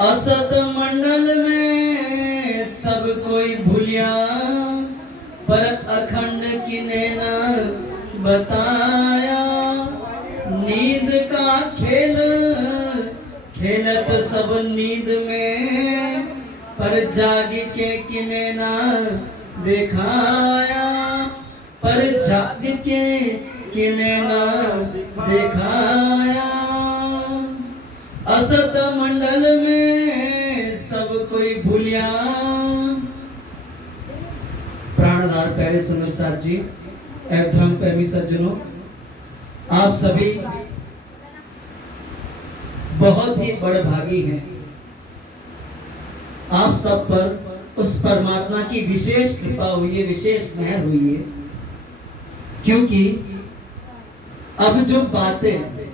असत मंडल में सब कोई भूलिया, पर अखंड किने न बताया। नींद का खेल खेलत सब नींद में, पर जाग के किने न दिखाया। पर जाग के किने न दिखाया। असत मंडल में सब कोई भूलिया। प्राणधार प्यारे सुनो साथ जी एवं धर्म प्रेमी सज्जनों, आप सभी बहुत ही बड़भागी हैं। आप सब पर उस परमात्मा की विशेष कृपा हुई है, विशेष मेहर हुई है, क्योंकि अब जो बातें,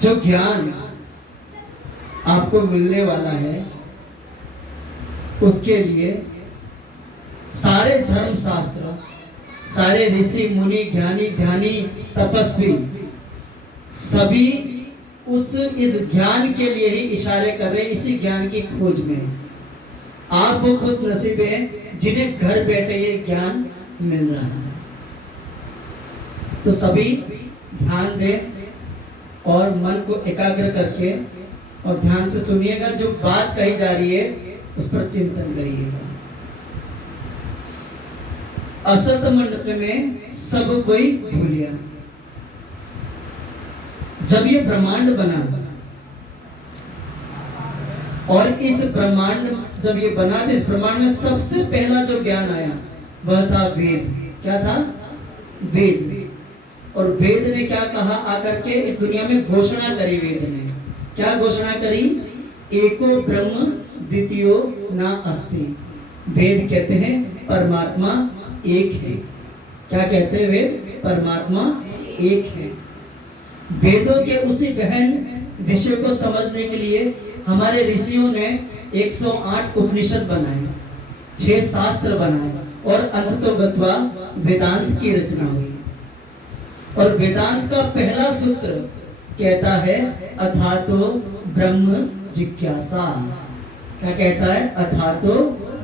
जो ज्ञान आपको मिलने वाला है, उसके लिए सारे धर्म शास्त्र, सारे ऋषि मुनि ज्ञानी ध्यानी तपस्वी सभी इस ज्ञान के लिए ही इशारे कर रहे हैं, इसी ज्ञान की खोज में। आप वो खुश नसीब हैं जिन्हें घर बैठे ये ज्ञान मिल रहा है। तो सभी ध्यान दें और मन को एकाग्र करके और ध्यान से सुनिएगा। जो बात कही जा रही है उस पर चिंतन करिएगा। असत मंडल में सब कोई भूलिया। जब ये ब्रह्मांड बना और इस ब्रह्मांड जब ये बना तो इस ब्रह्मांड में सबसे पहला जो ज्ञान आया वह था वेद। क्या था? वेद। और वेद ने क्या कहा आकर के इस दुनिया में घोषणा करी। वेद ने क्या घोषणा करी? एको ब्रह्म द्वितीयो न अस्ति। वेद कहते हैं परमात्मा एक है। क्या कहते हैं वेद? परमात्मा एक है। वेदों के उसी गहन विषय को समझने के लिए हमारे ऋषियों ने 108 उपनिषद बनाए, 6 शास्त्र बनाए और अंततोगत्वा वेदांत की रचना हुई। और वेदांत का पहला सूत्र कहता है अथातो ब्रह्म जिज्ञासा। क्या कहता है? अथातो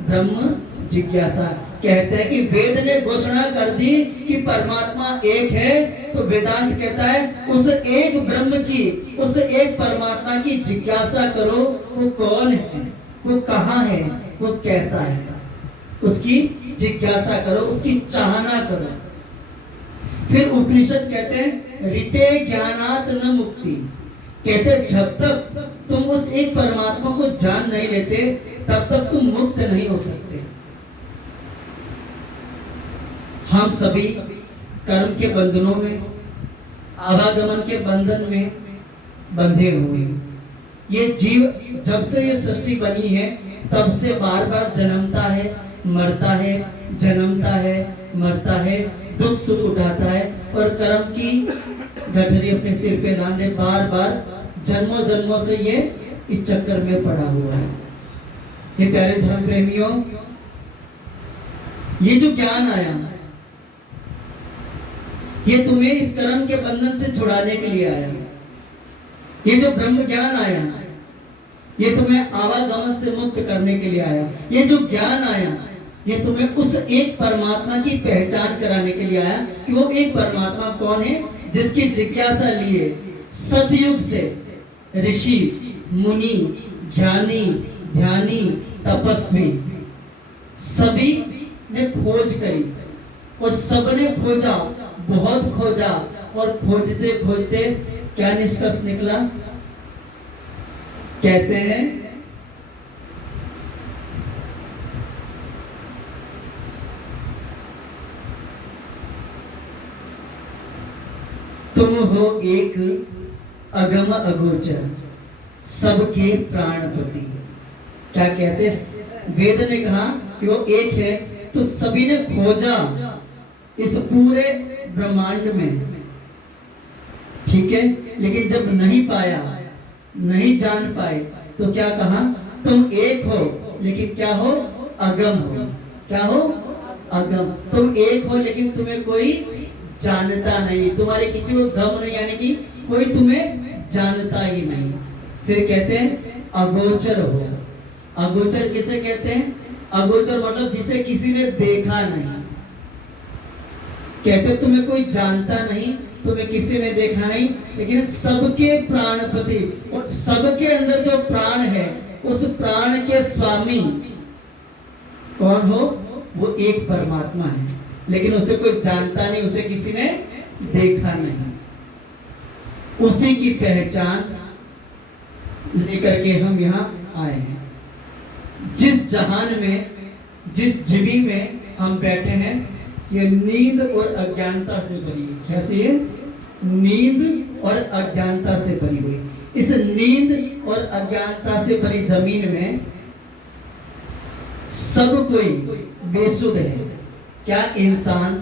ब्रह्म जिज्ञासा। कहते हैं कि वेद ने घोषणा कर दी कि परमात्मा एक है, तो वेदांत कहता है उस एक ब्रह्म की, उस एक परमात्मा की जिज्ञासा करो। वो कौन है, वो कहाँ है, वो कैसा है, उसकी जिज्ञासा करो, उसकी चाहना करो। फिर उपनिषद कहते हैं ऋते ज्ञानात् न मुक्ति। कहते जब तक तुम उस एक परमात्मा को जान नहीं लेते तब तक तुम मुक्त नहीं हो सकते। हम सभी कर्म के बंधनों में, आवागमन के बंधन में बंधे हुए। ये जीव जब से ये सृष्टि बनी है तब से बार बार जन्मता है, मरता है, जन्मता है, मरता है, दुख सुख उठाता है और कर्म की गठरी अपने सिर पे बांधे बार बार जन्मों जन्मों से ये इस चक्कर में पड़ा हुआ है। ये प्यारे धर्म प्रेमियों, ये जो ज्ञान आया ये तुम्हें इस कर्म के बंधन से छुड़ाने के लिए आया। ये जो ब्रह्म ज्ञान आया ये तुम्हें आवागमन से मुक्त करने के लिए आया। ये जो ज्ञान आया ये तुम्हें उस एक परमात्मा की पहचान कराने के लिए आया कि वो एक परमात्मा कौन है, जिसकी जिज्ञासा लिए सतयुग से ऋषि मुनि ज्ञानी ध्यानी तपस्वी सभी ने खोज करी और सबने खोजा, बहुत खोजा और खोजते खोजते क्या निष्कर्ष निकला? कहते हैं तुम हो एक अगम अगोचर सबके प्राणपति। क्या कहते? वेद ने कहा कि वो एक है, तो सभी ने खोजा इस पूरे ब्रह्मांड में, ठीक है, लेकिन जब नहीं पाया, नहीं जान पाए, तो क्या कहा? तुम एक हो लेकिन क्या हो? अगम हो। क्या हो? अगम। तुम एक हो लेकिन तुम्हें कोई जानता नहीं, तुम्हारे किसी को गम नहीं, यानी कि कोई तुम्हें जानता ही नहीं। फिर कहते हैं अगोचर हो। अगोचर किसे कहते हैं? अगोचर मतलब जिसे किसी ने देखा नहीं। कहते तुम्हें कोई जानता नहीं, तुम्हें किसी ने देखा नहीं, लेकिन सबके प्राणपति और सबके अंदर जो प्राण है उस प्राण के स्वामी कौन हो? वो एक परमात्मा है, लेकिन उसे कोई जानता नहीं, उसे किसी ने देखा नहीं। उसी की पहचान लेकर के हम यहाँ आए हैं। जिस जहान में, जिस जीवी में हम बैठे हैं, ये नींद और अज्ञानता से भरी है। कैसी है? नींद और अज्ञानता से भरी हुई। इस नींद और अज्ञानता से भरी जमीन में सब कोई बेसुध है। क्या इंसान,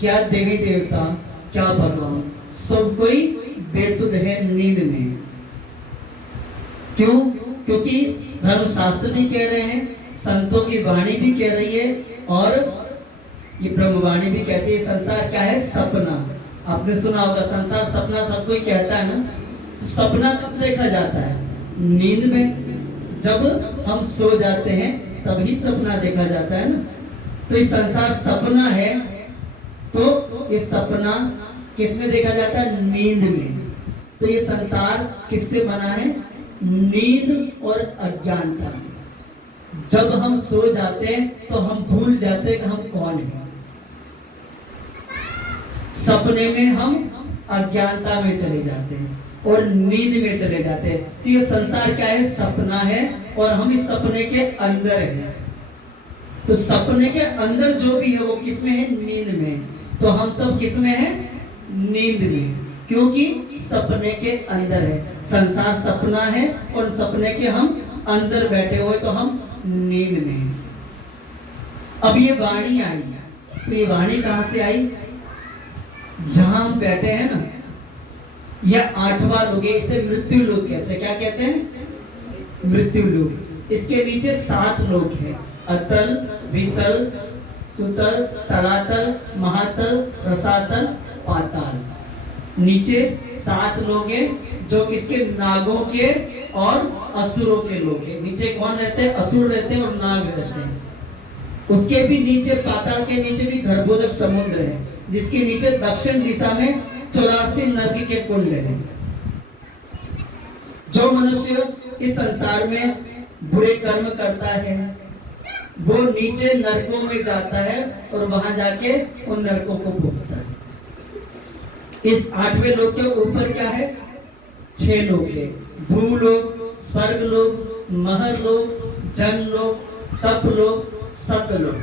क्या देवी देवता, क्या भगवान, सब कोई बेसुध है नींद में। क्यों? क्योंकि धर्मशास्त्र भी कह रहे हैं, संतों की वाणी भी कह रही है, और ये ब्रह्मवाणी भी कहती है संसार क्या है? सपना। आपने सुना होगा संसार सपना, सब कोई कहता है ना। तो सपना कब देखा जाता है? नींद में। जब हम सो जाते हैं तभी सपना देखा जाता है ना। तो ये संसार सपना है, तो ये सपना किस में देखा जाता है? नींद में। तो ये संसार किससे बना है? नींद और अज्ञानता। जब हम सो जाते हैं तो हम भूल जाते हैं कि हम कौन हैं। सपने में हम अज्ञानता में चले जाते हैं और नींद में चले जाते हैं। तो ये संसार क्या है? सपना है, और हम इस सपने के अंदर हैं। तो सपने के अंदर जो भी है वो किस में है? नींद में। तो हम सब किस में है? नींद में, क्योंकि सपने के अंदर है। संसार सपना है और सपने के हम अंदर बैठे हुए, तो हम नींद में। अब ये वाणी आई, तो ये वाणी कहां से आई? जहां हम बैठे हैं ना, यह 8वां लोक है, इसे मृत्यु लोक कहते हैं। क्या कहते हैं? मृत्यु लोक। इसके नीचे 7 लोक है, अतल, वितल, सुतल, तलातल, महातल, रसातल, पाताल। नीचे 7 लोग हैं जो किसके? नागों के और असुरों के लोग हैं। नीचे कौन रहते हैं? असुर रहते हैं और नाग रहते हैं। उसके भी नीचे, पाताल के नीचे भी गर्भोदक समुद्र है, जिसके नीचे दक्षिण दिशा में 84 नरक के कुंड हैं। जो मनुष्य इस संसार में बुरे कर्म करता है वो नीचे नरकों में जाता है और वहां जाके उन नरकों को भोगता है। इस 8वें लोक के ऊपर क्या है? 6 लोक है। भूलोक, स्वर्गलोक, महरलोक, जनलोक, तपलोक, सतलोक।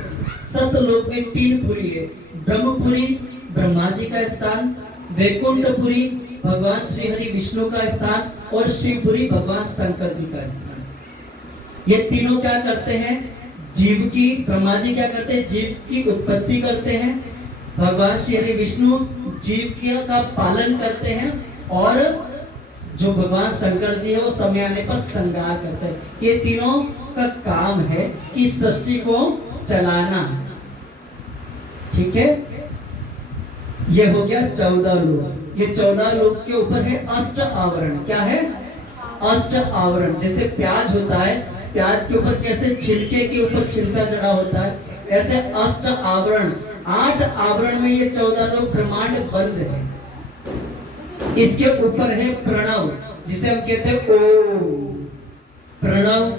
सतलोक में 3 पुरी है। ब्रह्मपुरी ब्रह्मा जी का स्थान, वैकुंठपुरी भगवान श्री हरि विष्णु का स्थान, और शिवपुरी भगवान शंकर जी का स्थान। ये तीनों क्या करते हैं? जीव की, ब्रह्मा जी क्या करते हैं? जीव की उत्पत्ति करते हैं। भगवान श्री हरि विष्णु जीव का पालन करते हैं, और जो भगवान शंकर जी है वो समय आने पर संहार करते हैं। ये तीनों का काम है कि सृष्टि को चलाना। ठीक है, ये हो गया 14 लोक। ये 14 लोक के ऊपर है अष्ट आवरण। क्या है? अष्ट आवरण। जैसे प्याज होता है, प्याज के ऊपर कैसे छिलके के ऊपर छिलका चढ़ा होता है, ऐसे अष्ट आवरण, 8 आवरण में ये 14 लोक ब्रह्मांड बंद है। इसके ऊपर है प्रणव, जिसे हम कहते हैं ओम। प्रणव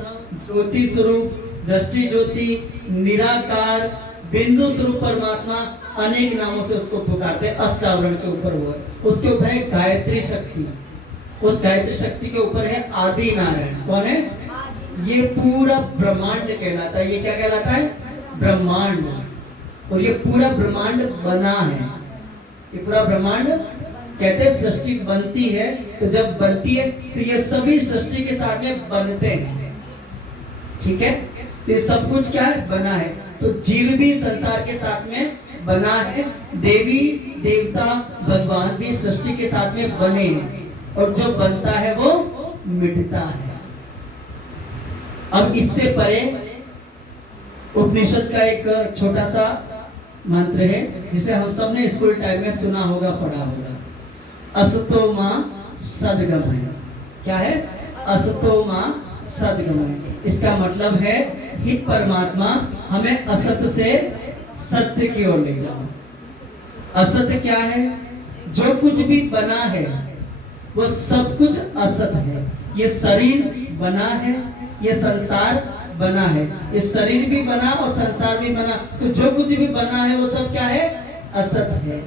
ज्योति स्वरूप, दृष्टि ज्योति, निराकार, बिंदु स्वरूप परमात्मा, अनेक नामों से उसको पुकारते हैं। अष्टावरण के ऊपर वो है। उसके ऊपर है गायत्री शक्ति। उस गायत्री शक्ति के ऊपर है आदि नारायण। कौन है? ये पूरा ब्रह्मांड कहलाता है। ये क्या कहलाता है? ब्रह्मांड। और ये पूरा ब्रह्मांड बना है। ये पूरा ब्रह्मांड, कहते हैं सृष्टि बनती है, तो जब बनती है तो ये सभी सृष्टि के साथ में बनते हैं। ठीक है, तो ये सब कुछ क्या है? बना है। तो जीव भी संसार के साथ में बना है, देवी देवता भगवान भी सृष्टि के साथ में बने हैं, और जो बनता है वो मिटता है। अब इससे परे उपनिषद का एक छोटा सा मंत्र है, जिसे हम सब ने स्कूल टाइम में सुना होगा, पढ़ा होगा। असतो मां सद्गमय। क्या है? असतो मां सद्गमय। इसका मतलब है कि परमात्मा हमें असत्य से सत्य की ओर ले जाओ। असत्य क्या है? जो कुछ भी बना है वो सब कुछ असत है। ये शरीर बना है, ये संसार बना है, ये शरीर भी बना और संसार भी बना, तो जो कुछ भी बना है वो सब क्या है? असत है।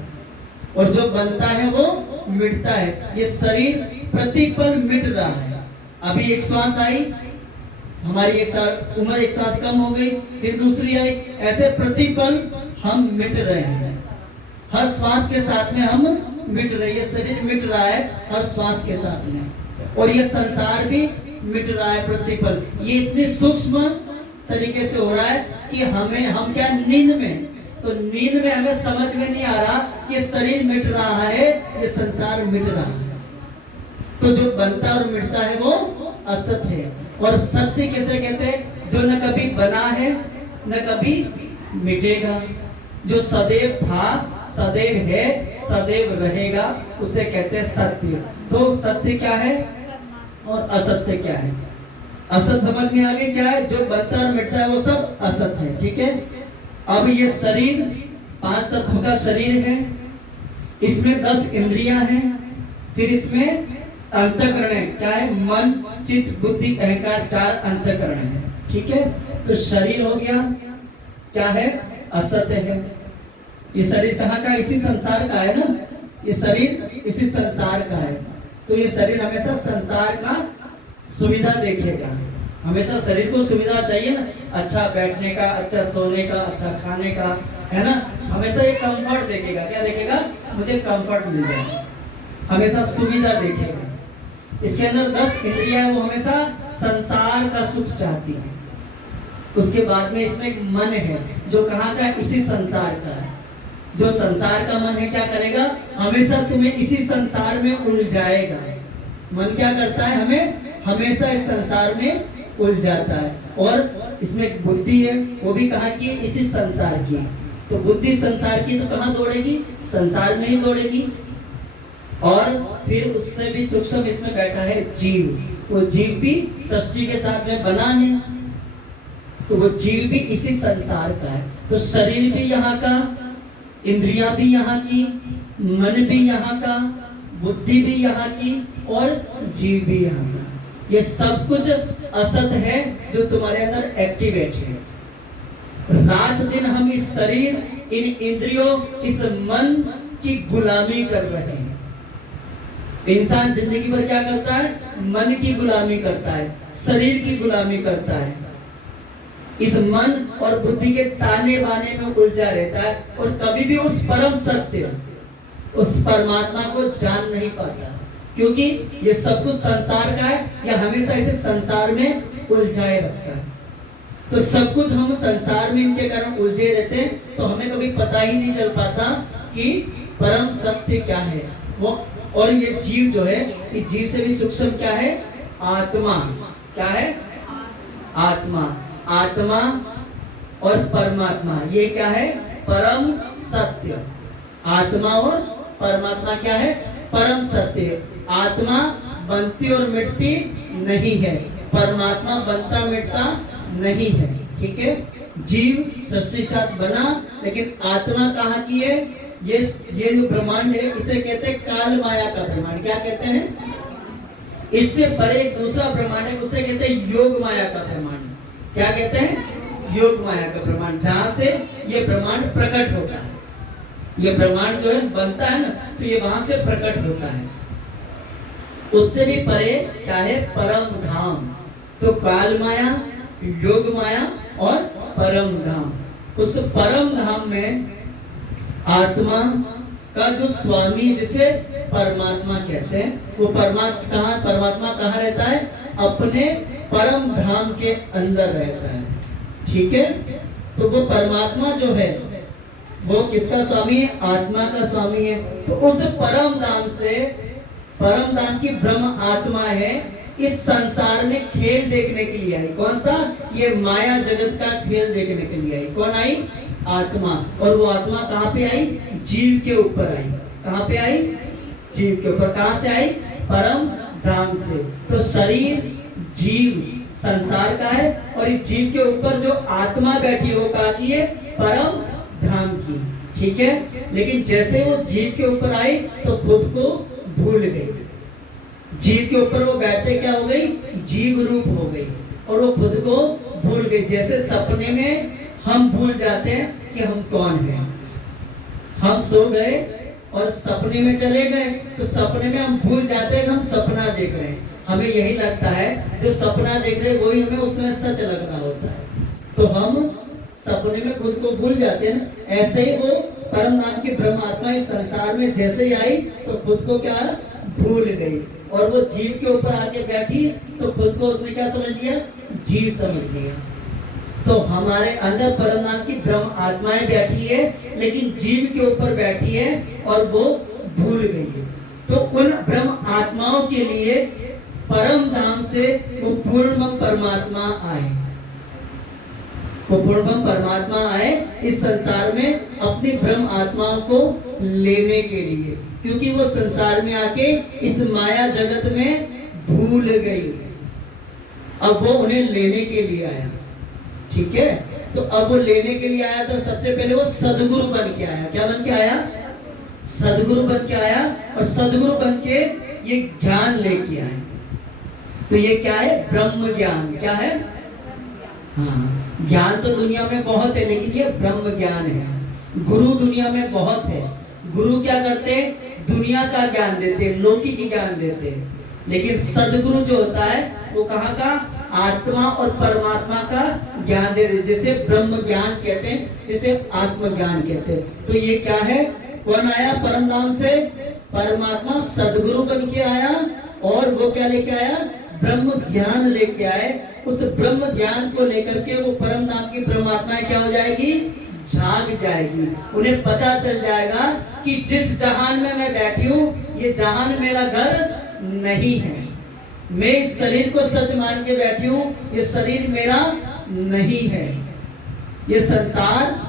और जो बनता है वो मिटता है। ये शरीर प्रतिपल मिट रहा है। अभी एक श्वास आई, हमारी उम्र एक श्वास कम हो गई, फिर दूसरी आई, ऐसे प्रतिपल हम मिट रहे हैं। हर श्वास के साथ में हम मिट रहे, ये शरीर मिट रहा है हर श्वास के साथ में, और ये संसार भी मिट रहा है प्रतिपल। ये इतनी सूक्ष्म तरीके से हो रहा है कि हम क्या नींद में, तो नींद में हमें समझ में नहीं आ रहा कि ये शरीर मिट रहा है, ये संसार मिट रहा है। तो जो बनता और मिटता है वो असत है। और सत्य किसे कहते हैं? जो न कभी बना है न कभी मिटेगा, जो सदैव था, सदैव है, सदैव रहेगा, उसे कहते हैं सत्य। तो सत्य क्या है और असत्य क्या है? असत समझ में आ गई क्या है? जो बनता और मिटता है वो सब असत है। ठीक है। अब ये शरीर 5 तत्व का शरीर है, इसमें 10 इंद्रियां हैं, फिर इसमें अंतःकरण है। क्या है? मन, चित्त, बुद्धि, अहंकार, 4 अंतःकरण है। ठीक है। तो शरीर हो गया, क्या है? असत्य है। ये शरीर कहाँ का? इसी संसार का है ना। ये शरीर इसी संसार का है, तो ये शरीर हमेशा संसार का सुविधा देखेगा। हमेशा शरीर को सुविधा चाहिए ना, अच्छा बैठने का, अच्छा सोने का, अच्छा खाने का, है ना। हमेशा ये कंफर्ट देखेगा। क्या देखेगा? मुझे कंफर्ट मिल जाए, हमेशा सुविधा देखेगा। इसके अंदर 10 इंद्रियां है, वो हमेशा संसार का सुख चाहती है। उसके बाद में इसमें एक मन है, जो कहाँ का? इसी संसार का है। जो संसार का मन है क्या करेगा? हमेशा तुम्हें इसी संसार में उलझाएगा। मन क्या करता है? हमें हमेशा इस संसार में उलझाता है। और इसमें एक बुद्धि है, वो भी कहाँ की? इसी संसार की। तो बुद्धि संसार की, तो कहाँ दौड़ेगी? संसार में ही दौड़ेगी। और फिर उससे भी सूक्ष्म इसमें बैठा है जीव। वो जीव भी सृष्टि के साथ में बना है, तो वो जीव भी इसी संसार का है। तो शरीर भी यहाँ का, इंद्रियां भी यहाँ की, मन भी यहाँ का, बुद्धि भी यहाँ की, और जीव भी यहाँ का। ये सब कुछ असत है जो तुम्हारे अंदर एक्टिवेट है। रात दिन हम इस शरीर, इन इंद्रियों, इस मन की गुलामी कर रहे हैं। इंसान जिंदगी भर क्या करता है? मन की गुलामी करता है, शरीर की गुलामी करता है, इस मन और बुद्धि के ताने बाने में उलझा रहता है, और कभी भी उस परम सत्य, उस परमात्मा को जान नहीं पाता, क्योंकि ये सब कुछ संसार का है, या हमेशा इसे संसार में उलझाए रखता है। तो सब कुछ हम संसार में इनके कारण उलझे रहते हैं, तो हमें कभी पता ही नहीं चल पाता कि परम सत्य क्या है वो। और ये जीव जो है, ये जीव से भी सूक्ष्म क्या है? आत्मा। क्या है? आत्मा। आत्मा और परमात्मा, ये क्या है? परम सत्य। आत्मा और परमात्मा क्या है? परम सत्य। आत्मा बनती और मिटती नहीं है, परमात्मा बनता मिटता नहीं है। ठीक है। जीव सृष्टि साथ बना, लेकिन आत्मा कहाँ की है? ये जो ब्रह्मांड है, इसे कहते हैं काल माया का ब्रह्मांड। क्या कहते हैं? इससे परे एक दूसरा ब्रह्मांड है, उसे कहते हैं योग माया का ब्रह्मांड। क्या कहते हैं? योग माया का ब्रह्मांड, जहां से ये ब्रह्मांड प्रकट होता है। ये ब्रह्मांड जो है बनता है ना, तो ये वहां से प्रकट होता है। उससे भी परे क्या है? परम धाम। तो काल माया, योग माया और परम धाम। उस परम धाम में आत्मा का जो स्वामी, जिसे परमात्मा कहते हैं, वो परमात्मा कहाँ रहता है? अपने परम धाम के अंदर रहता है। ठीक है। तो वो परमात्मा जो है वो किसका स्वामी है? आत्मा का स्वामी है। तो उस परम धाम से, परम धाम की ब्रह्म आत्मा है, इस संसार में खेल देखने के लिए आई। कौन सा? ये माया जगत का खेल देखने के लिए आई। कौन आई? आत्मा। और वो आत्मा कहाँ पे आई? जीव के ऊपर आई। कहाँ पे आई? जीव के ऊपर। कहाँ से आई? परम धाम से। तो शरीर, जीव, संसार का है, और इस जीव के ऊपर जो आत्मा बैठी वो कहा की है, परम धाम की। ठीक है, लेकिन जैसे वो जीव के ऊपर आई तो खुद को भूल गई। जीव के ऊपर वो बैठते क्या हो गई, जीव रूप हो गई, और वो खुद को भूल गई। जैसे सपने में हम भूल जाते हैं कि हम कौन हैं। हम सो गए और सपने में चले गए, तो सपने में हम भूल जाते हैं कि हम सपना देख रहे हैं। हमें यही लगता है जो सपना देख रहे हैं वही हमें उसमें सच लग रहा होता है, तो हम सपने में खुद को भूल जाते हैं। ऐसे ही वो परम नाम की ब्रह्म आत्मा इस संसार में जैसे ही आई तो खुद को क्या भूल गई, और वो जीव के ऊपर आके बैठी तो खुद को उसने क्या समझ लिया, जीव समझ लिया। तो हमारे अंदर परम नाम की ब्रह्म आत्माएं बैठी है, लेकिन जीव के ऊपर बैठी है और वो भूल गई है। तो उन ब्रह्म आत्माओं के लिए परम धाम से वो पूर्ण परमात्मा आए, वो पूर्ण परमात्मा आए इस संसार में अपनी ब्रह्म आत्माओं को लेने के लिए, क्योंकि वो संसार में आके इस माया जगत में भूल गई। अब वो उन्हें लेने के लिए आया। ठीक है, तो अब वो लेने के लिए आया तो सबसे पहले वो सदगुरु बन के आया। क्या बन के आया, सदगुरु बन के आया, और सदगुरु बन के ये ज्ञान लेके आए। तो ये क्या है, ब्रह्म ज्ञान। क्या है, हाँ, ज्ञान तो दुनिया में बहुत है, लेकिन ये ब्रह्म ज्ञान है। गुरु दुनिया में बहुत है, गुरु क्या करते हैं, दुनिया का ज्ञान देते हैं, लौकिक ज्ञान देते हैं। लेकिन सदगुरु जो होता है वो कहाँ का, आत्मा और परमात्मा का ज्ञान देते हैं, जिसे ब्रह्म ज्ञान कहते हैं, जिसे आत्म ज्ञान कहते हैं। तो ये क्या है, कौन आया परम धाम से, परमात्मा सदगुरु बन के आया, और वो क्या लेके आया, ब्रह्म ज्ञान लेके आए। उस ब्रह्म ज्ञान को लेकर के वो परम धाम की ब्रह्मात्माएं क्या हो जाएगी, जाग जाएगी। उन्हें पता चल जाएगा कि जिस जहान में मैं बैठी हूँ ये जहान मेरा घर नहीं है। मैं इस शरीर को सच मान के बैठी हूँ, ये शरीर मेरा नहीं है, ये संसार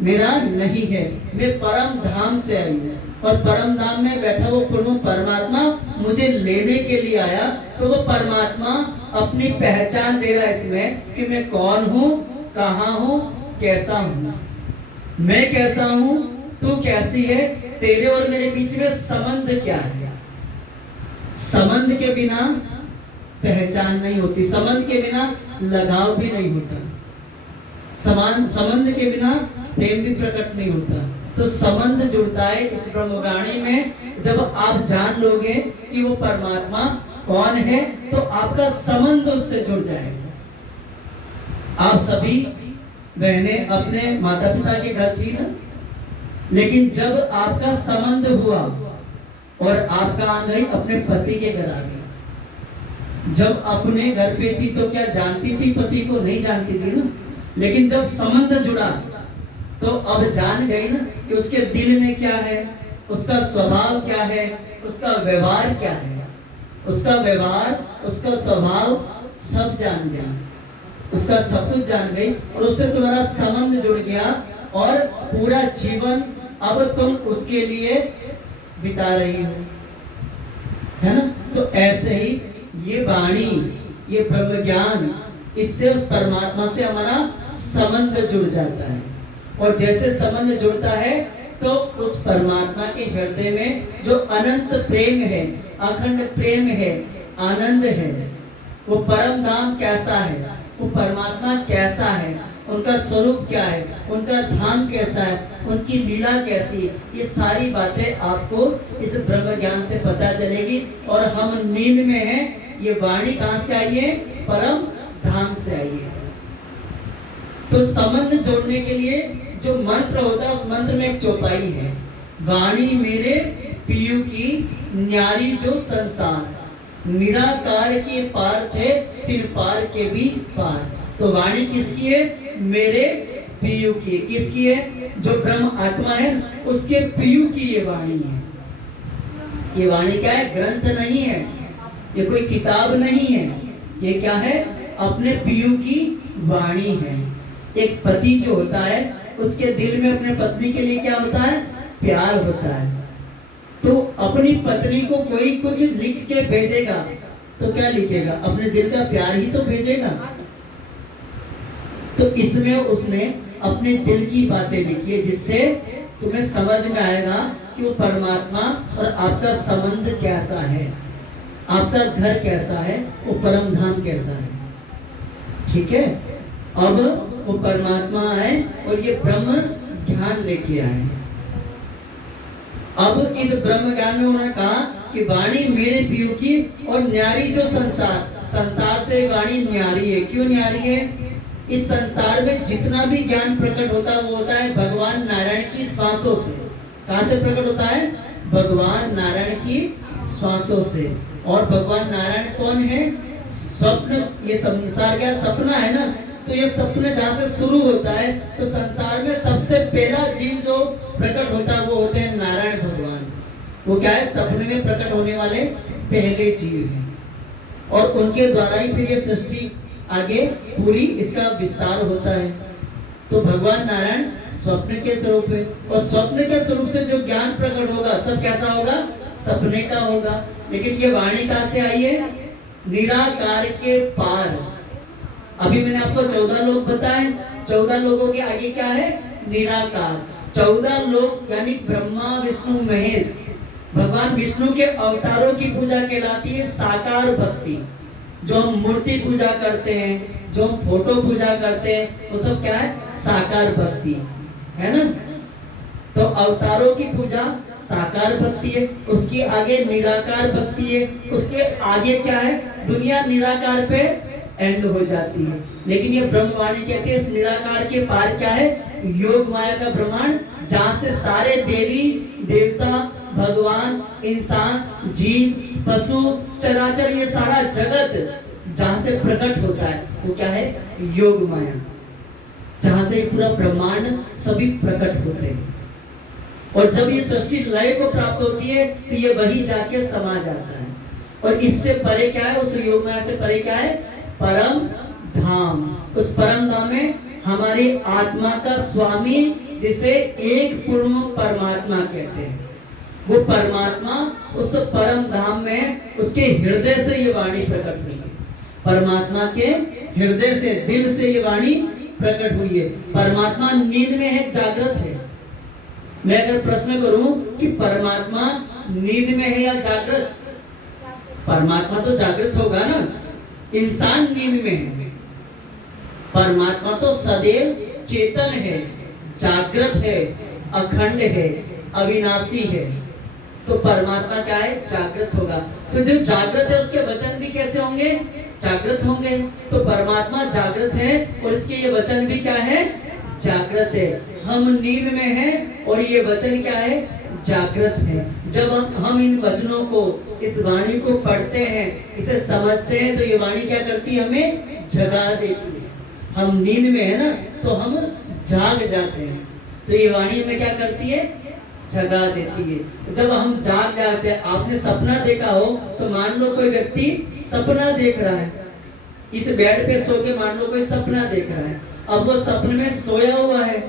मेरा नहीं है। मैं परम धाम से आई हूँ, और परम धाम में बैठा वो पूर्ण परमात्मा मुझे लेने के लिए आया। तो वो परमात्मा अपनी पहचान दे रहा है इसमें कि मैं कौन हूँ, कहाँ हूँ, कैसा हूँ। मैं कैसा हूँ, तू कैसी है, तेरे और मेरे बीच में संबंध क्या है। संबंध के बिना पहचान नहीं होती, संबंध के बिना लगाव भी नहीं होता, संबंध के बिना प्रेम भी प्रकट नहीं होता। तो संबंध जुड़ता है इस ब्रह्मवाणी में। जब आप जान लोगे कि वो परमात्मा कौन है तो आपका संबंध उससे जुड़ जाएगा। आप सभी बहनें अपने माता पिता के घर थी ना, लेकिन जब आपका संबंध हुआ और आपका आ गई अपने पति के घर आ गई। जब अपने घर पे थी तो क्या जानती थी पति को, नहीं जानती थी ना, लेकिन जब संबंध जुड़ा तो अब जान गई ना कि उसके दिल में क्या है, उसका स्वभाव क्या है, उसका व्यवहार क्या है। उसका व्यवहार, उसका स्वभाव सब जान गया, उसका सब कुछ जान गई, और उससे तुम्हारा संबंध जुड़ गया, और पूरा जीवन अब तुम उसके लिए बिता रही हो, है ना। तो ऐसे ही ये वाणी, ये ब्रह्म ज्ञान, इससे उस परमात्मा से हमारा संबंध जुड़ जाता है। और जैसे संबंध जुड़ता है तो उस परमात्मा के हृदय में जो अनंत प्रेम है, अखंड प्रेम है, आनंद है। वो परम धाम कैसा है, वो परमात्मा कैसा है, उनका स्वरूप क्या है, उनका धाम कैसा है, उनकी लीला कैसी है, ये सारी बातें आपको इस ब्रह्म ज्ञान से पता चलेगी। और हम नींद में हैं, ये वाणी कहाँ से आई है, परम धाम से आई है। तो संबंध जोड़ने के लिए जो मंत्र होता है उस मंत्र में एक चौपाई है, वाणी मेरे पियु की न्यारी जो संसार, निराकार के पार थे तिन पार के भी पार। तो वाणी किसकी है, मेरे पियु की। किसकी है, जो ब्रह्म आत्मा है उसके पियु की ये वाणी है। ये वाणी क्या है, ग्रंथ नहीं है, ये कोई किताब नहीं है, ये क्या है, अपने पियु की वाणी है। एक पति जो होता है उसके दिल में अपने पत्नी के लिए क्या होता है, प्यार होता है। तो अपनी पत्नी को कोई कुछ लिख के भेजेगा तो क्या लिखेगा? अपने दिल का प्यार ही तो भेजेगा। तो इसमें उसने अपने दिल की बातें लिखी है, जिससे तुम्हें समझ में आएगा कि वो परमात्मा और आपका संबंध कैसा है, आपका घर कैसा है, वो परम धाम कैसा है। ठीक है, अब वो परमात्मा आए और ये ब्रह्म ज्ञान लेके आए। अब इस ब्रह्म ज्ञान में उन्होंने कहा कि वाणी मेरे पियू की और न्यारी जो संसार से वाणी न्यारी है। क्यों न्यारी है? इस संसार में जितना भी ज्ञान प्रकट होता है वो होता है भगवान नारायण की श्वासों से। कहां से प्रकट होता है? भगवान नारायण की श्वासों से। और भगवान नारायण कौन है? स्वप्न। ये संसार क्या सपना है ना, तो ये सपना जहां से शुरू होता है, तो संसार में सबसे पहला जीव जो प्रकट होता है वो होते हैं नारायण भगवान। वो क्या है? सपने में प्रकट होने वाले पहले जीव हैं, और उनके द्वारा ही फिर ये सृष्टि आगे पूरी इसका विस्तार होता है। तो भगवान नारायण स्वप्न के स्वरूप है, और स्वप्न के स्वरूप से जो ज्ञान प्रकट होगा सब कैसा होगा? सपने का होगा। लेकिन ये वाणी कहां से आई है? निराकार के पार। अभी मैंने आपको 14 लोग बताए, 14 लोगों के आगे क्या है? निराकार। 14 लोग यानी ब्रह्मा विष्णु महेश, भगवान विष्णु के अवतारों की पूजा कहलाती है साकार भक्ति। जो हम मूर्ति पूजा करते हैं, जो हम फोटो पूजा करते हैं, वो सब क्या है? साकार भक्ति है ना। तो अवतारों की पूजा साकार भक्ति है, उसके आगे निराकार भक्ति है, उसके आगे क्या है? दुनिया निराकार पे एंड हो जाती है। लेकिन ये ब्रह्मवाणी कहती है इस निराकार के पार क्या है? योग माया का ब्रह्मांड, जहां से सारे देवी देवता, भगवान, इंसान, जीव, पशु, चराचर, ये सारा जगत जहां से प्रकट होता है वो क्या है? योग माया। जहां से पूरा ब्रह्मांड सभी प्रकट होते हैं। और जब ये सृष्टि लय को प्राप्त होती है तो ये वही जाके समा जाता है। और इससे परे क्या है? उस योग माया से परे क्या है? परम धाम। उस परम धाम में हमारी आत्मा का स्वामी, जिसे एक पूर्ण परमात्मा कहते हैं, वो परमात्मा उस परम धाम में उसके हृदय से ये वाणी प्रकट हुई है। परमात्मा के हृदय से, दिल से ये वाणी प्रकट हुई है। परमात्मा नींद में है, जागृत है? मैं अगर प्रश्न करूं कि परमात्मा नींद में है या जागृत? परमात्मा तो जागृत होगा ना, इंसान नींद में है। परमात्मा तो सदैव चेतन है, जागृत है, अखंड है, अविनाशी है। तो परमात्मा क्या है? जागृत होगा। तो जो जागृत है उसके वचन भी कैसे होंगे? जागृत होंगे। तो परमात्मा जागृत है और इसके ये वचन भी क्या है? जागृत है। हम नींद में हैं और ये वचन क्या है? जागृत है। जब हम इन वचनों को, इस वाणी को पढ़ते हैं, इसे समझते हैं, तो ये वाणी क्या करती है? हमें जगा देती है। हम नींद में है ना, तो हम जाग जाते हैं, तो ये वाणी हमें क्या करती है? जगा देती है। जब हम जाग जाते हैं, आपने सपना देखा हो तो मान लो कोई व्यक्ति सपना देख रहा है, इस बेड पे सो के मान लो कोई सपना देख रहा है। अब वो सपने में सोया हुआ है,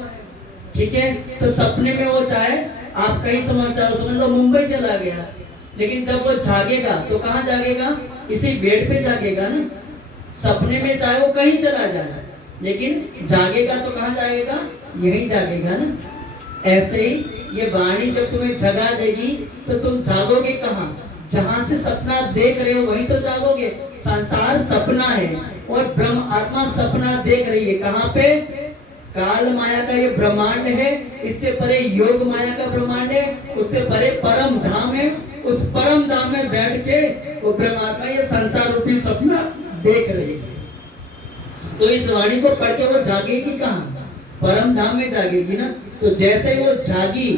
ठीक है, तो सपने में वो चाहे आप कई समाचार समझ लो मुंबई चला गया, लेकिन जब वो जागेगा तो कहाँ जागेगा? इसी बेड पे जागेगा ना। सपने में चाहे वो कहीं चला जाए, लेकिन जागेगा तो कहाँ जाएगा? यही जागेगा ना। ऐसे ही ये वाणी जब तुम्हें जगा देगी तो तुम जागोगे कहाँ? जहां से सपना देख रहे हो वहीं तो जागोगे। संसार सपना है और ब्रह्म आत्मा सपना देख रही है। कहाँ पे? काल माया का ये ब्रह्मांड है, इससे परे योग माया का ब्रह्मांड है, उससे परे परम धाम है। उस परम धाम में बैठ के वो ब्रह्म आत्मा ये संसार रूपी सपना देख रही है। तो इस वाणी को पढ़ के वो जागेगी कहाँ? परम धाम में जागेगी ना। तो जैसे वो जागी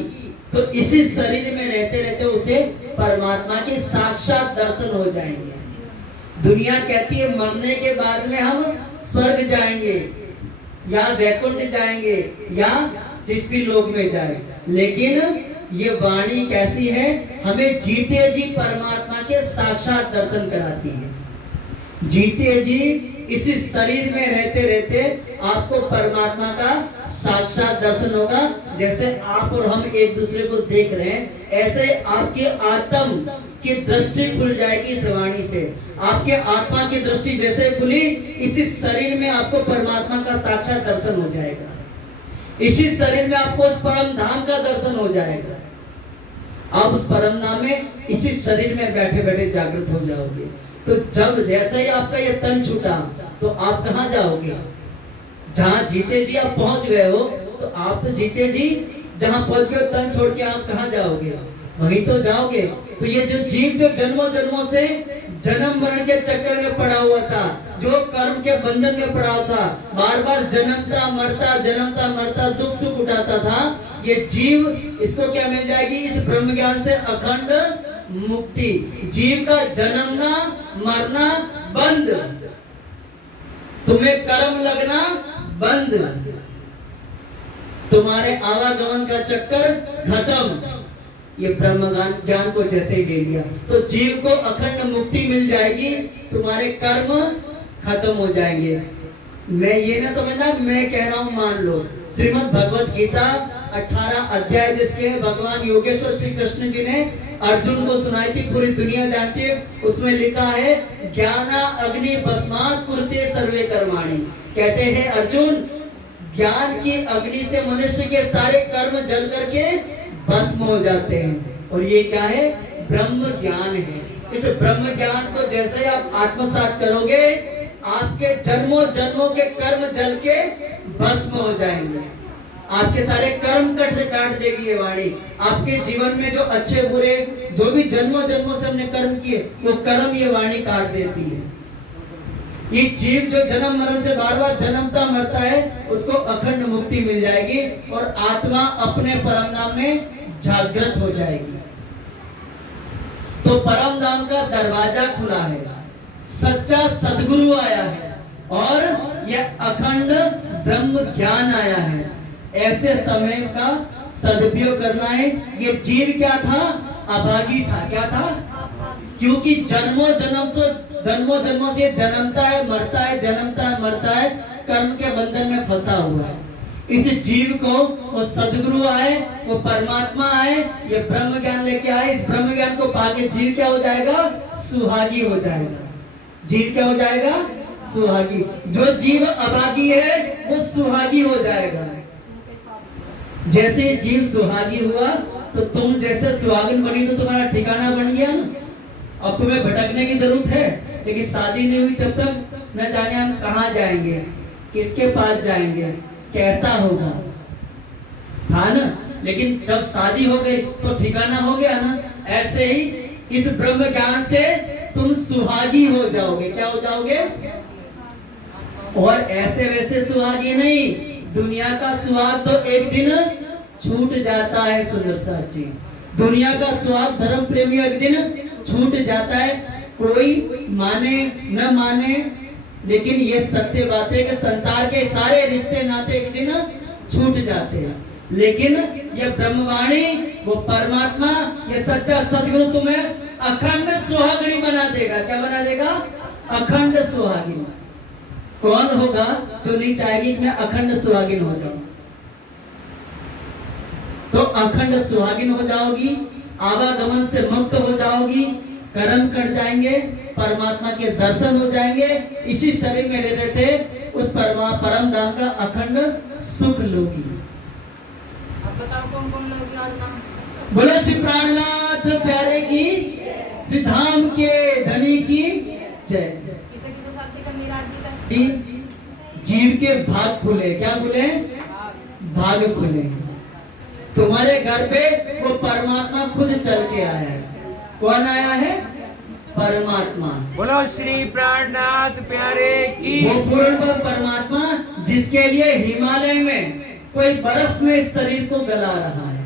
तो इसी शरीर में रहते रहते उसे परमात्मा के साक्षात दर्शन हो जाएंगे। दुनिया कहती है मरने के बाद में हम स्वर्ग जाएंगे या वैकुंठ जाएंगे या जिस भी लोक में जाए, लेकिन ये वाणी कैसी है? हमें जीते जी परमात्मा के साक्षात दर्शन कराती है। जीते जी इसी शरीर में रहते रहते आपको परमात्मा का साक्षात दर्शन होगा। जैसे आप और हम एक दूसरे को देख रहे हैं, ऐसे आपके आत्म की दृष्टि खुल जाएगी इस वाणी से। आपके आत्मा की दृष्टि जैसे खुली, इसी शरीर में आपको परमात्मा का साक्षात दर्शन हो जाएगा। इसी शरीर में आपको उस परम धाम का दर्शन हो जाएगा। आप उस परम धाम में इसी शरीर में बैठे बैठे जागृत हो जाओगे। तो जब जैसे ही आपका ये तन छूटा तो आप कहाँ जाओगे? जहाँ जीते जी आप पहुंच गए हो, तो आप तो जीते जी जहाँ पहुंच गए, तन छोड़ के आप कहाँ जाओगे? वहीं तो जाओगे। तो ये जो जीव जो जन्मों जन्मों से जन्म मरण के चक्कर में पड़ा हुआ था, जो कर्म के बंधन में पड़ा हुआ था, बार बार जन्मता मरता दुख सुख उठाता था, ये जीव, इसको क्या मिल जाएगी? इस ब्रह्म ज्ञान से अखंड मुक्ति। जीव का जन्मना मरना बंद, तुम्हें कर्म लगना बंद, तुम्हारे आवागमन का चक्कर खत्म। ये ब्रह्म ज्ञान को जैसे ही ले लिया तो जीव को अखंड मुक्ति मिल जाएगी, तुम्हारे कर्म खत्म हो जाएंगे। मैं ये ना समझना मैं कह रहा हूं, मान लो श्रीमद् भगवत गीता 18 अध्याय जिसके भगवान योगेश्वर श्री कृष्ण जी ने अर्जुन को सुनाई थी, पूरी दुनिया जानती है। उसमें लिखा है ज्ञाना अग्नि भस्मात् कुरुते सर्वे कर्माणि। कहते हैं अर्जुन, ज्ञान की अग्नि से मनुष्य के सारे कर्म जल करके भस्म हो जाते हैं। और ये क्या है? ब्रह्म ज्ञान है। इस ब्रह्म ज्ञान को जैसे आप आत्मसात करोगे, आपके जन्मों जन्मों के कर्म जल के भस्म हो जाएंगे। आपके सारे कर्म काट देगी ये वाणी। आपके जीवन में जो अच्छे बुरे जो भी जन्मों जन्मों से हमने कर्म किए, वो कर्म ये वाणी काट देती है। ये जीव जो जन्म मरण से बार बार जन्मता मरता है, उसको अखंड मुक्ति मिल जाएगी और आत्मा अपने परम धाम में जागृत हो जाएगी। तो परम धाम का दरवाजा खुला है, सच्चा सदगुरु आया है और यह अखंड ब्रह्म ज्ञान आया है। ऐसे समय का सदुपयोग करना है। ये जीव क्या था? अभागी था। क्या था? क्योंकि जन्मों जन्मों से जन्मता है मरता है, जन्मता है मरता है, कर्म के बंधन में फंसा हुआ है। इस जीव को वो सदगुरु आए, वो परमात्मा आए, ये ब्रह्म ज्ञान लेके आए। इस ब्रह्म ज्ञान को पाके जीव क्या हो जाएगा? सुहागी हो जाएगा। जीव क्या हो जाएगा? सुहागी। जो जीव अभागी है वो सुहागी हो जाएगा। जैसे जीव सुहागी हुआ तो तुम जैसे सुहागन बनी तो तुम्हारा ठिकाना बन गया ना। अब तुम्हें भटकने की जरूरत है, लेकिन शादी नहीं हुई तब तक न जाने हम कहाँ जाएंगे, किसके पास जाएंगे, कैसा होगा, था ना। लेकिन जब शादी हो गई तो ठिकाना हो गया ना। ऐसे ही इस ब्रह्म ज्ञान से तुम सुहागी हो जाओगे। क्या हो जाओगे? और ऐसे वैसे सुहागी नहीं, दुनिया का सुहाग तो एक दिन छूट जाता है। सुंदर साथ जी, दुनिया का सुहाग धर्म प्रेमी एक दिन छूट जाता है। कोई माने न माने, लेकिन ये सत्य बात है कि संसार के सारे रिश्ते नाते एक दिन छूट जाते हैं। लेकिन ये ब्रह्मवाणी, वो परमात्मा, ये सच्चा सदगुरु तुम्हें अखंड सुहागिनी बना देगा। क्या बना देगा? अखंड सुहागिनी। कौन होगा जो नहीं चाहेगी कि मैं अखंड सुहागिन हो जाऊं? तो अखंड सुहागिन हो जाओगी, आवागमन से मुक्त हो जाओगी, कर्म कट जाएंगे, परमात्मा के दर्शन हो जाएंगे। इसी शरीर में रह रहे थे उस परम धाम का अखंड सुख लोगी। अब बताओ कौन कौन लोगी आज नाम? बोलो श्री प्राणनाथ प्यारे की, श्री धाम के धनी की जय। किसे किसे शक्ति का निराजित जीव के भाग खुले। क्या खुले? भाग खुले। तुम्हारे घर पे वो परमात्मा खुद चल के आया है। कौन आया है? परमात्मा। बोलो श्री प्राणनाथ प्यारे की। वो पूर्ण परमात्मा जिसके लिए हिमालय में कोई बर्फ में इस शरीर को गला रहा है।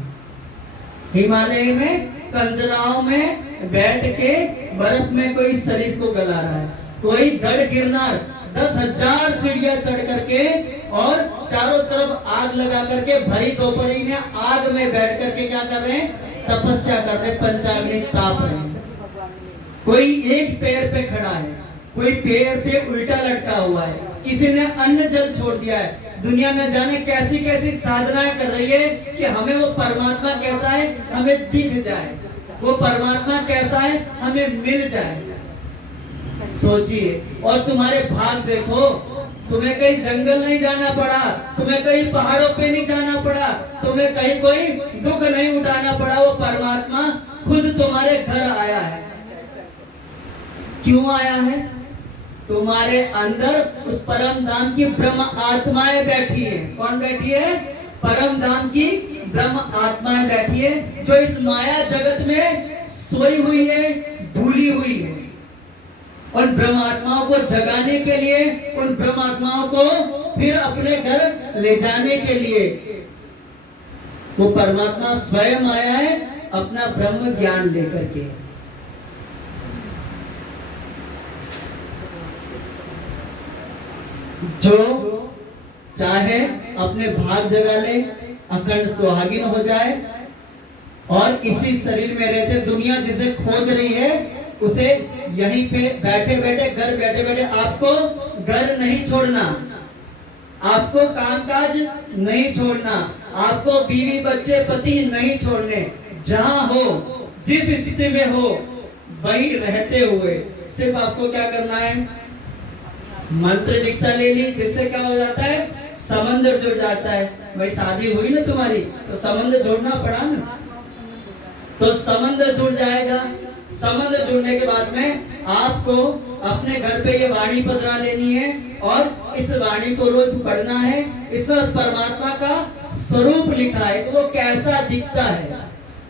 हिमालय में कंदराओं में बैठ के बर्फ में कोई शरीर को गला रहा है। कोई गढ़ गिरनार 10,000 सीढ़ियां चढ़ करके और चारों तरफ आग लगा करके भरी दोपहरी में आग में बैठ करके क्या कर रहे हैं? तपस्या कर रहे हैं, पंचाग्नि ताप रहे हैं। कोई एक पैर पे खड़ा है कोई पेड़ पे उल्टा लटका हुआ है, किसी ने अन्न जल छोड़ दिया है। दुनिया न जाने कैसी कैसी साधनाएं कर रही है कि हमें वो परमात्मा कैसा है हमें दिख जाए, वो परमात्मा कैसा है हमें मिल जाए। सोचिए, और तुम्हारे भाग देखो, तुम्हें कहीं जंगल नहीं जाना पड़ा, तुम्हें कहीं पहाड़ों पे नहीं जाना पड़ा, तुम्हें कहीं कोई दुख नहीं उठाना पड़ा, वो परमात्मा खुद तुम्हारे घर आया है। क्यों आया है? तुम्हारे अंदर उस परम धाम की ब्रह्म आत्माएं बैठी है। कौन बैठी है? परम धाम की ब्रह्म आत्माएं बैठी है, जो इस माया जगत में सोई हुई है, भूली हुई है। उन ब्रह्म आत्माओं को जगाने के लिए, उन ब्रह्म आत्माओं को फिर अपने घर ले जाने के लिए वो परमात्मा स्वयं आया है अपना ब्रह्म ज्ञान लेकर के। जो चाहे अपने भाग जगा ले, अखंड सुहागिन हो जाए और इसी शरीर में रहते दुनिया जिसे खोज रही है उसे यहीं पे बैठे बैठे, घर बैठे बैठे, आपको घर नहीं छोड़ना, आपको कामकाज नहीं छोड़ना, आपको बीवी बच्चे पति नहीं छोड़ने। जहां हो, जिस स्थिति में हो, वही रहते हुए सिर्फ आपको क्या करना है? मंत्र दीक्षा ले ली, जिससे क्या हो जाता है? समंदर जुड़ जाता है। भाई शादी हुई ना तुम्हारी, तो समंदर जोड़ना पड़ा ना, तो समंदर जुड़ जाएगा। समंदर जुड़ने के बाद में आपको अपने घर पे ये वाणी पधरा लेनी है और इस वाणी को रोज पढ़ना है। इसमें परमात्मा का स्वरूप लिखा है, वो कैसा दिखता है,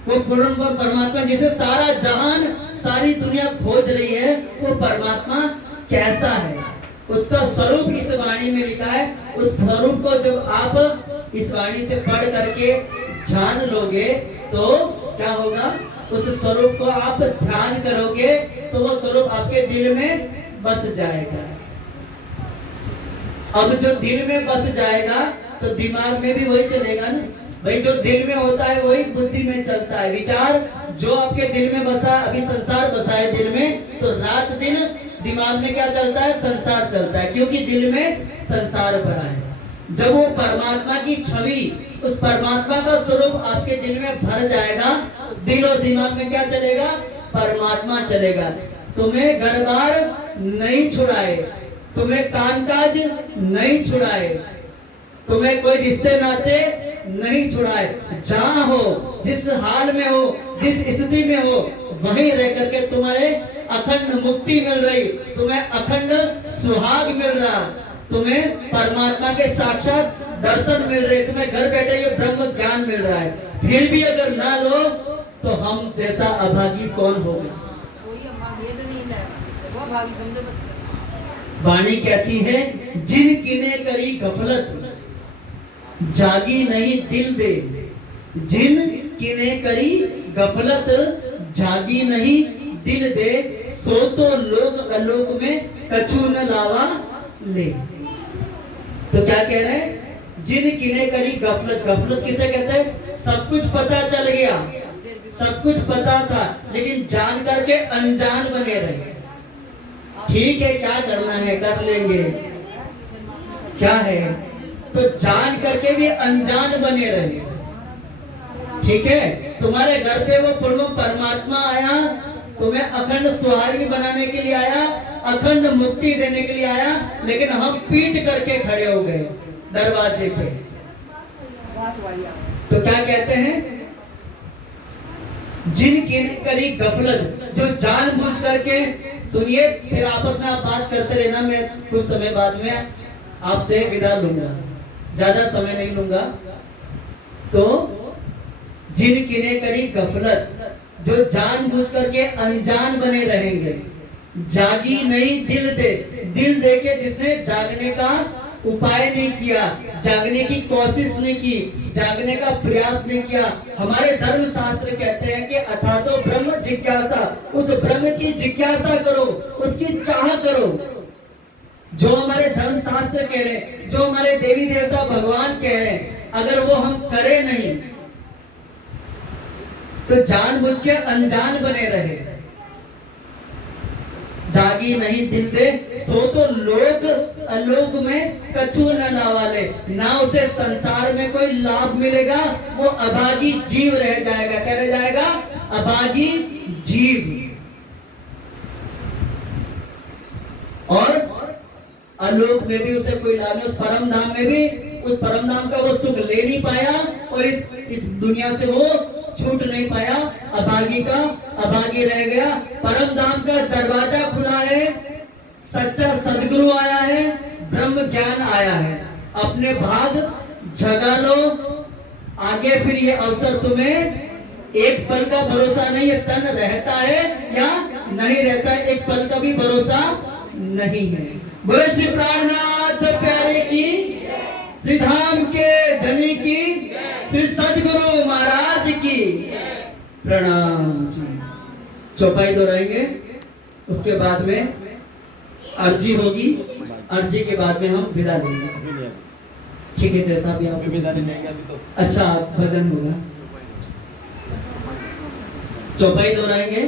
वो पूर्ण परमात्मा जिसे सारा जहान, सारी दुनिया खोज रही है, वो परमात्मा कैसा है, उसका स्वरूप इस वाणी में लिखा है। उस स्वरूप को जब आप इस वाणी से पढ़ करके जान लोगे तो क्या होगा? उस स्वरूप को आप ध्यान करोगे तो वो स्वरूप आपके दिल में बस जाएगा। अब जो दिल में बस जाएगा तो दिमाग में भी वही चलेगा ना भाई। जो दिल में होता है वही बुद्धि में चलता है। विचार जो आपके दिल में बसा, अभी संसार बसा है दिल में, तो रात दिन दिमाग में क्या चलता है? संसार चलता है, क्योंकि दिल में संसार भरा है। जब वो परमात्मा की छवि, उस परमात्मा का स्वरूप आपके दिल में भर जाएगा, दिल और दिमाग में क्या चलेगा? परमात्मा चलेगा। तुम्हें घर बार नहीं छुड़ाए, तुम्हें कामकाज नहीं छुड़ाए, तुम्हें कोई रिश्ते नाते नहीं छुड़ाए। जहां हो, जिस हाल में हो, जिस स्थिति में हो, वहीं रह करके तुम्हारे अखंड मुक्ति मिल रही, तुम्हें अखंड सुहाग मिल रहा, तुम्हें परमात्मा के साक्षात दर्शन मिल रहे, तुम्हें घर बैठे ये ब्रह्म ज्ञान मिल रहा है। फिर भी अगर ना लो तो हम जैसा अभागी कौन होगा? कोई अभागी तो नहीं है, वो अभागी समझो बस। वाणी कहती है, जिन किने करी गफलत जागी नहीं दिल दे, जिन किने करी गफलत जागी नहीं दिल दे, सो तो लोक अलोक में कछु न लावा ले। तो क्या कह रहे हैं? जिन किने करी गफलत। गफलत किसे कहते हैं? सब कुछ पता चल गया, सब कुछ पता था, लेकिन जान करके अनजान बने रहे। ठीक है, क्या करना है कर लेंगे, क्या है, तो जान करके भी अनजान बने रहे। ठीक है, तुम्हारे घर पे वो पूर्ण परमात्मा आया, तुम्हें अखंड सुहागिन बनाने के लिए आया, अखंड मुक्ति देने के लिए आया, लेकिन हम पीट करके खड़े हो गए दरवाजे पे। तो क्या कहते हैं? जिन की करी गफलत, जो जानबूझ करके, सुनिए फिर आपस में आप बात करते रहना, मैं कुछ समय बाद में आपसे विदा लूंगा, ज्यादा समय नहीं लूंगा। तो जिन किने करी गफलत, जो जानबूझ करके अनजान बने रहेंगे, जागी नहीं दिल दे, दिल दे के जिसने जागने का उपाय नहीं किया, जागने की कोशिश नहीं की, जागने का प्रयास नहीं किया। हमारे धर्म शास्त्र कहते हैं कि अथातो ब्रह्म जिज्ञासा, उस ब्रह्म की जिज्ञासा करो, उसकी चाह करो। जो हमारे धर्म शास्त्र कह रहे हैं, जो हमारे देवी देवता भगवान कह रहे हैं, अगर वो हम करें नहीं तो जानबूझ के अनजान बने रहे। जागी नहीं दिल दे, सो तो लोक अलोक में कछु न नावाले। ना उसे संसार में कोई लाभ मिलेगा, वो अभागी जीव रह जाएगा। क्या रह जाएगा? अभागी जीव। और अलोक में भी उसे कोई लाभ नहीं, उस परम धाम में भी उस परम धाम का वो सुख ले नहीं पाया, और इस दुनिया से वो छूट नहीं पाया। अभागी रह गया। परम धाम का दरवाजा खुला है, सच्चा सदगुरु आया है, ब्रह्म ज्ञान आया है। अपने भाग जगा लो, आगे फिर ये अवसर तुम्हें एक पल का भरोसा नहीं है, तन रहता है या नहीं रहता है, एक पल का भी भरोसा नहीं है। बोले श्री प्राणनाथ प्यारे की, श्री धाम के धनी की, श्री सदगुरु महाराज की प्रणाम। चौपाई दोहराएंगे, उसके बाद में अर्जी होगी, अर्जी के बाद में हम विदा देंगे। ठीक है, जैसा भी आप अच्छा भजन होगा। चौपाई दोहराएंगे।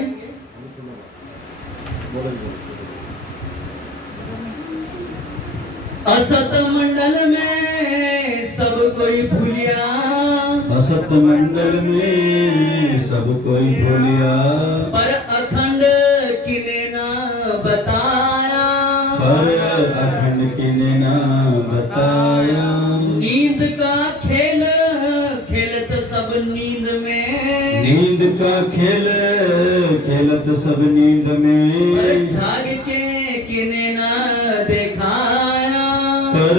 असत मंडल में सब कोई भूलिया, असत मंडल में सब कोई भूलिया, पर अखंड किने ना बताया, पर अखंड किने ना बताया। नींद का खेल खेलत सब नींद में, नींद का खेल खेलत सब नींद में, पर जाग के किने ना दिखाया, पर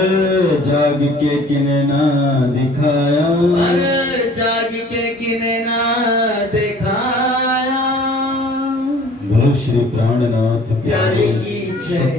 जाग के किने ना दिखाया, पर जाग के किने ना दिखाया। बोलो श्री प्राणनाथ प्यारे की जय।